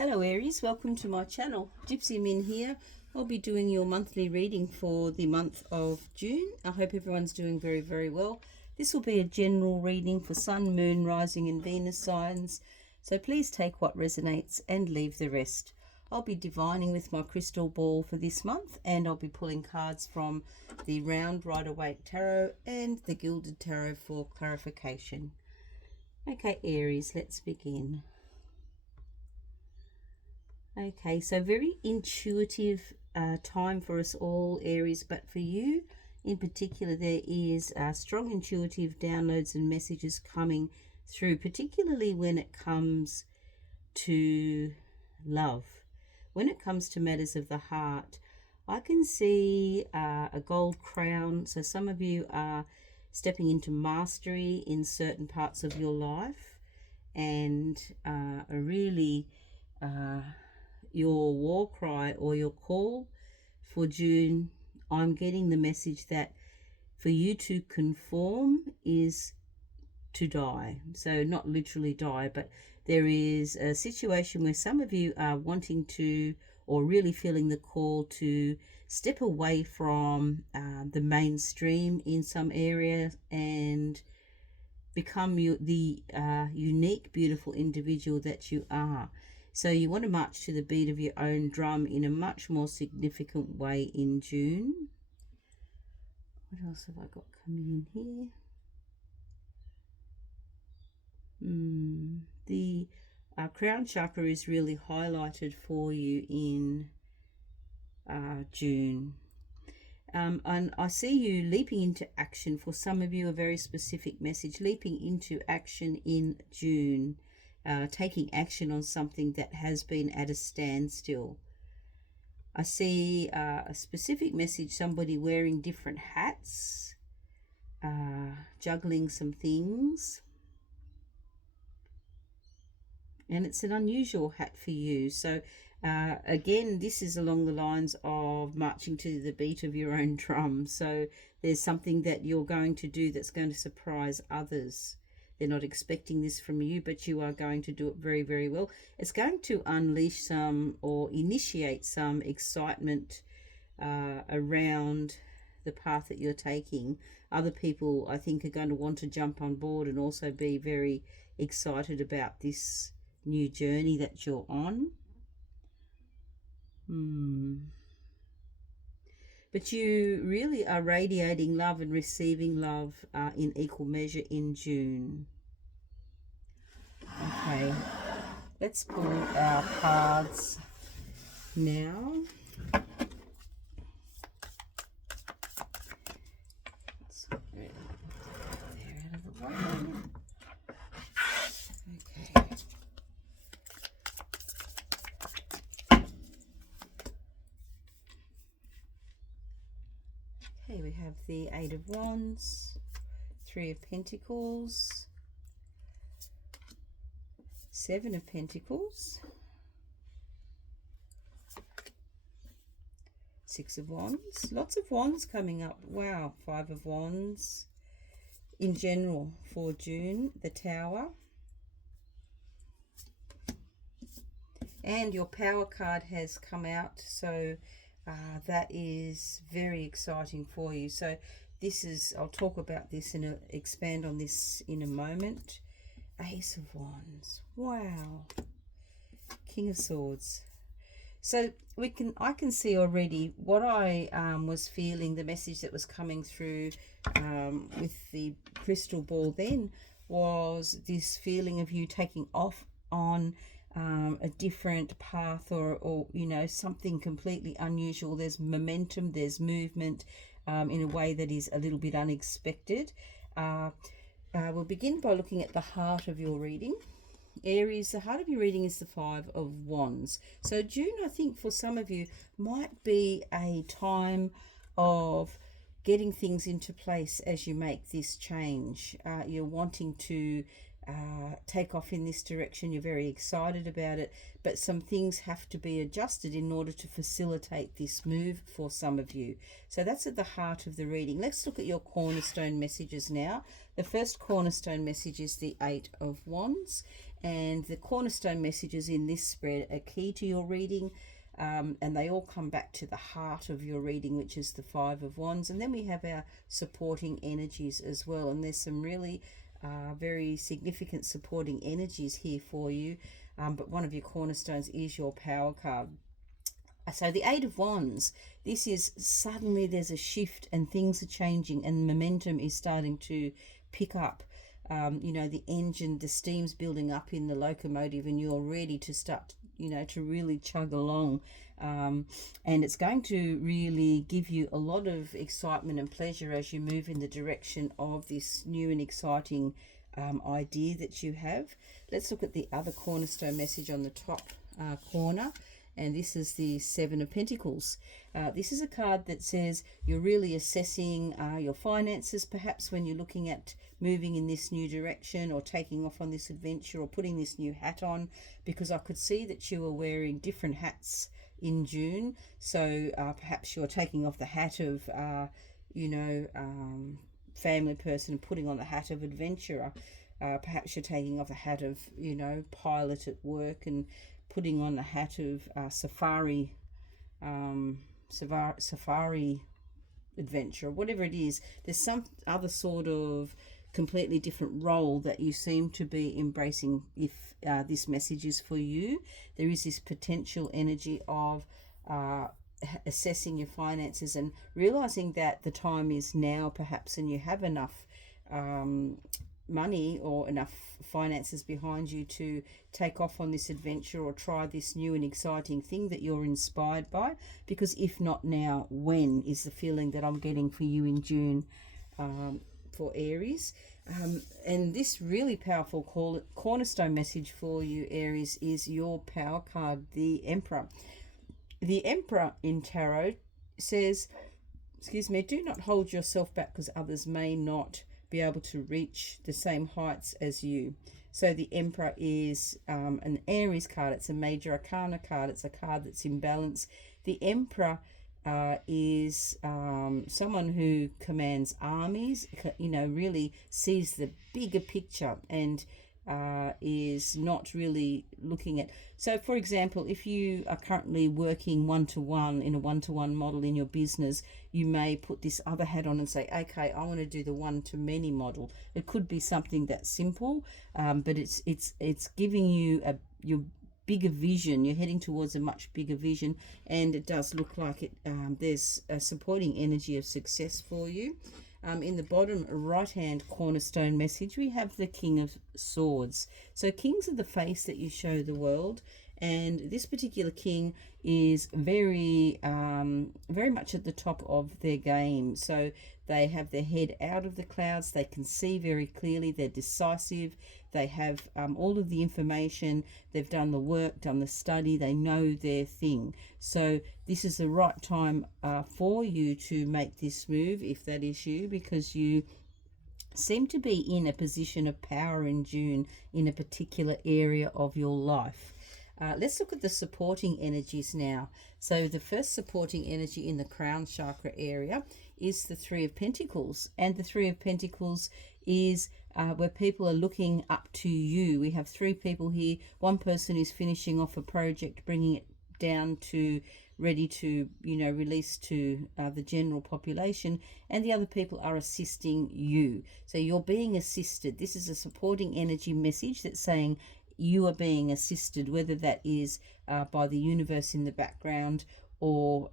Hello Aries, welcome to my channel. GypsyMin here. I'll be doing your monthly reading for the month of June. I hope everyone's doing very well. This will be a general reading for Sun, Moon, Rising and Venus signs. So please take what resonates and leave the rest. I'll be divining with my crystal ball for this month, and I'll be pulling cards from the round Rider-Waite Tarot and the Gilded Tarot for clarification. Okay Aries, let's begin. Okay, so very intuitive time for us all, Aries, but for you in particular, there is strong intuitive downloads and messages coming through, particularly when it comes to love. When it comes to matters of the heart, I can see a gold crown. So some of you are stepping into mastery in certain parts of your life, and are really your war cry or your call for June. I'm getting the message that for you to conform is to die. So not literally die, but there is a situation where some of you are wanting to, or really feeling the call to, step away from the mainstream in some area and become the unique, beautiful individual that you are. So you want to march to the beat of your own drum in a much more significant way in June. What else have I got coming in here? The crown chakra is really highlighted for you in June. And I see you leaping into action. For some of you, a very specific message, leaping into action in June. Taking action on something that has been at a standstill. I see a specific message, somebody wearing different hats, juggling some things. And it's an unusual hat for you. So again, this is along the lines of marching to the beat of your own drum. So there's something that you're going to do that's going to surprise others. They're not expecting this from you, but you are going to do it very well. It's going to unleash some or initiate some excitement around the path that you're taking. Other people, I think, are going to want to jump on board and also be very excited about this new journey that you're on. But you really are radiating love and receiving love in equal measure in June. Okay, let's pull our cards now. Let's get there out of the way. Okay. Okay, we have the Eight of Wands, Three of Pentacles, Seven of Pentacles, Six of Wands, lots of wands coming up. Wow, Five of Wands in general for June, the Tower. And your Power card has come out, so that is very exciting for you. So this is, I'll talk about this and expand on this in a moment. Ace of Wands, wow. King of Swords. So I can see already what I was feeling, the message that was coming through with the crystal ball then was this feeling of you taking off on a different path, or you know, something completely unusual. There's momentum, there's movement in a way that is a little bit unexpected. We'll begin by looking at the heart of your reading. Aries, the heart of your reading is the Five of Wands. So June, I think for some of you, might be a time of getting things into place as you make this change. You're wanting to take off in this direction. You're very excited about it, but some things have to be adjusted in order to facilitate this move for some of you. So that's at the heart of the reading. Let's look at your cornerstone messages now. The first cornerstone message is the Eight of Wands, And the cornerstone messages in this spread are key to your reading, and they all come back to the heart of your reading, which is the Five of Wands. And then we have our supporting energies as well, and there's some really very significant supporting energies here for you, but one of your cornerstones is your power card. So the Eight of Wands, this is suddenly there's a shift and things are changing and momentum is starting to pick up. You know, the engine, the steam's building up in the locomotive and you're ready to start, you know, to really chug along. And it's going to really give you a lot of excitement and pleasure as you move in the direction of this new and exciting idea that you have. Let's look at the other cornerstone message on the top corner. And this is the Seven of Pentacles. This is a card that says you're really assessing your finances, perhaps when you're looking at moving in this new direction or taking off on this adventure or putting this new hat on, because I could see that you were wearing different hats in June. So perhaps you're taking off the hat of, family person and putting on the hat of adventurer. Perhaps you're taking off the hat of, pilot at work and putting on the hat of safari adventure, whatever it is. There's some other sort of completely different role that you seem to be embracing if this message is for you. There is this potential energy of assessing your finances and realizing that the time is now perhaps, and you have enough money or enough finances behind you to take off on this adventure or try this new and exciting thing that you're inspired by. Because if not now, when, is the feeling that I'm getting for you in June for Aries. And this really powerful cornerstone message for you, Aries, is your power card, the Emperor. The Emperor in Tarot says, do not hold yourself back because others may not be able to reach the same heights as you. So the Emperor is an Aries card. It's a major arcana card. It's a card that's in balance. The Emperor is someone who commands armies, really sees the bigger picture and is not really looking at. So for example, if you are currently working one-to-one in a one-to-one model in your business, you may put this other hat on and say, okay, I want to do the one-to-many model. It could be something that's simple, but it's giving you your bigger vision. You're heading towards a much bigger vision, and it does look like it. There's a supporting energy of success for you. In the bottom right-hand cornerstone message, we have the King of Swords. So kings are the face that you show the world, and this particular king is very much at the top of their game. So they have their head out of the clouds. They can see very clearly. They're decisive. They have all of the information. They've done the work, done the study. They know their thing. So this is the right time for you to make this move, if that is you, because you seem to be in a position of power in June in a particular area of your life. Let's look at the supporting energies now. So the first supporting energy in the crown chakra area is the Three of Pentacles. And the Three of Pentacles is where people are looking up to you. We have three people here. One person is finishing off a project, bringing it down to ready to, release to the general population, and the other people are assisting you. So you're being assisted. This is a supporting energy message that's saying you are being assisted, whether that is by the universe in the background or,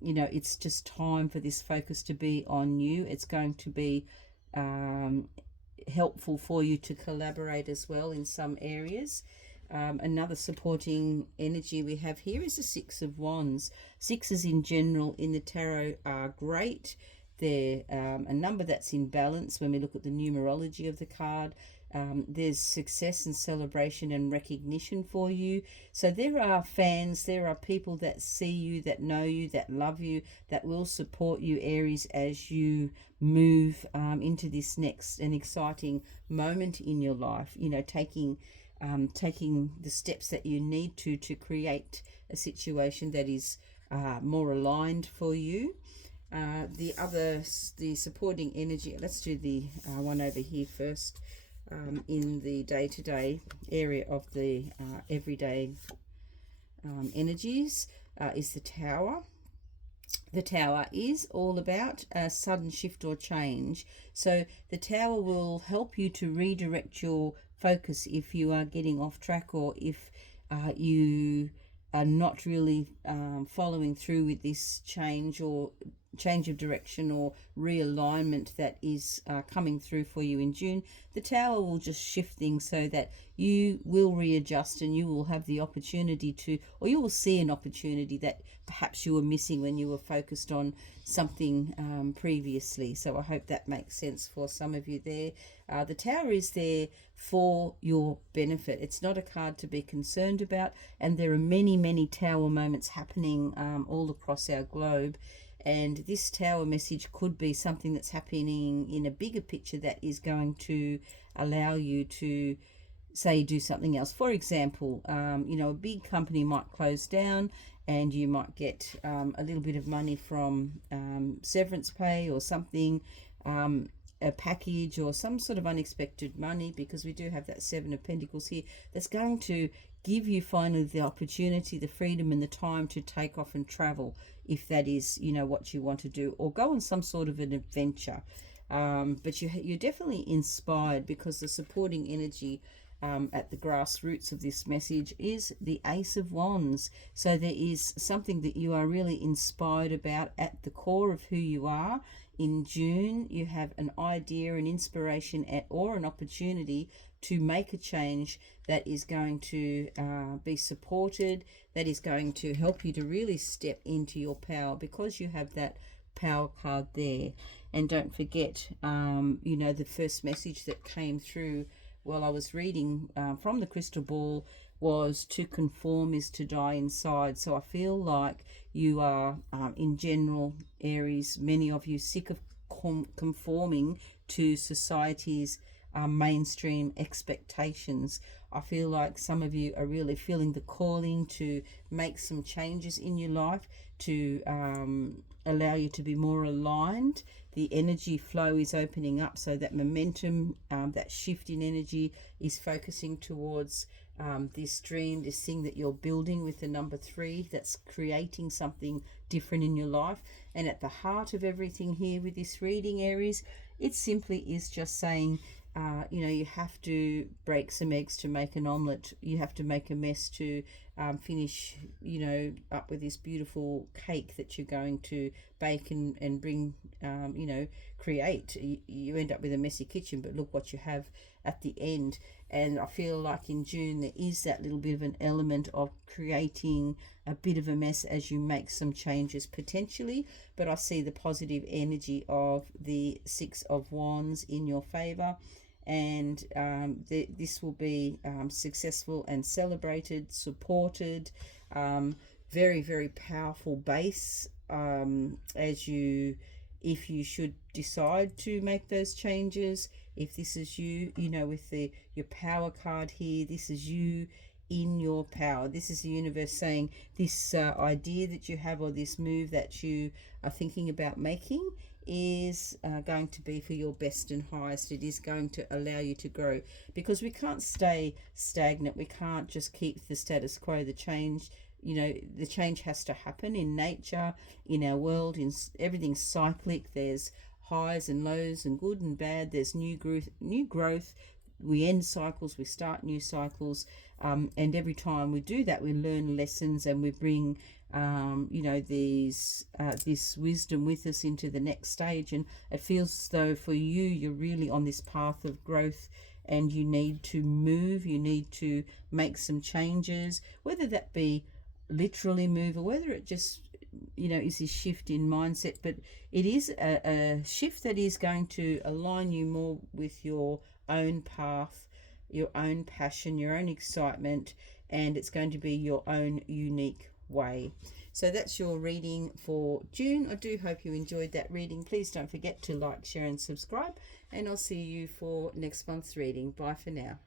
it's just time for this focus to be on you. It's going to be helpful for you to collaborate as well in some areas. Another supporting energy we have here is the Six of Wands. Sixes in general in the tarot are great. They're a number that's in balance when we look at the numerology of the card. There's success and celebration and recognition for you. So there are fans, there are people that see you, that know you, that love you, that will support you, Aries, as you move into this next and exciting moment in your life. Taking the steps that you need to create a situation that is more aligned for you. The supporting energy, let's do the one over here first. in the day-to-day area of the everyday energies is the Tower. The Tower is all about a sudden shift or change. So the Tower will help you to redirect your focus if you are getting off track, or if you are not really following through with this change or change of direction or realignment that is coming through for you in June. The Tower will just shift things so that you will readjust, and you will have the opportunity to, or you will see an opportunity that perhaps you were missing when you were focused on something previously. So I hope that makes sense for some of you there. The Tower is there for your benefit. It's not a card to be concerned about, and there are many Tower moments happening all across our globe. And this Tower message could be something that's happening in a bigger picture that is going to allow you to, say, do something else. For example, a big company might close down, and you might get a little bit of money from severance pay or something, a package or some sort of unexpected money, because we do have that Seven of Pentacles here, that's going to give you finally the opportunity, the freedom and the time to take off and travel, if that is, what you want to do, or go on some sort of an adventure. But you're definitely inspired, because the supporting energy at the grassroots of this message is the Ace of Wands. So there is something that you are really inspired about at the core of who you are. In June, you have an idea, an inspiration, or an opportunity to make a change that is going to be supported, that is going to help you to really step into your power, because you have that Power card there. And don't forget, the first message that came through while I was reading from the crystal ball was, to conform is to die inside. So I feel like you are, in general, Aries, many of you, sick of conforming to society's mainstream expectations. I feel like some of you are really feeling the calling to make some changes in your life, to allow you to be more aligned. The energy flow is opening up, so that momentum, that shift in energy is focusing towards this dream, this thing that you're building with the number 3, that's creating something different in your life. And at the heart of everything here with this reading, Aries, it simply is just saying, you have to break some eggs to make an omelette. You have to make a mess to finish, up with this beautiful cake that you're going to bake and bring, create. You end up with a messy kitchen, but look what you have at the end. And I feel like in June there is that little bit of an element of creating a bit of a mess as you make some changes potentially. But I see the positive energy of the Six of Wands in your favor. And this will be successful and celebrated, supported, very powerful base if you should decide to make those changes. If this is you, with your power card here, this is you in your power. This is the universe saying this idea that you have, or this move that you are thinking about making, is going to be for your best and highest. It is going to allow you to grow, because we can't stay stagnant. We can't just keep the status quo. The change has to happen in nature, in our world, in everything's cyclic. There's highs and lows and good and bad. There's new growth. We end cycles, we start new cycles, and every time we do that, we learn lessons, and we bring this wisdom with us into the next stage. And it feels as though for you, you're really on this path of growth, and you need to move, you need to make some changes, whether that be literally move, or whether it just is this shift in mindset. But it is a shift that is going to align you more with your own path, your own passion, your own excitement, and it's going to be your own unique way. So that's your reading for June. I do hope you enjoyed that reading. Please don't forget to like, share and subscribe, and I'll see you for next month's reading. Bye for now.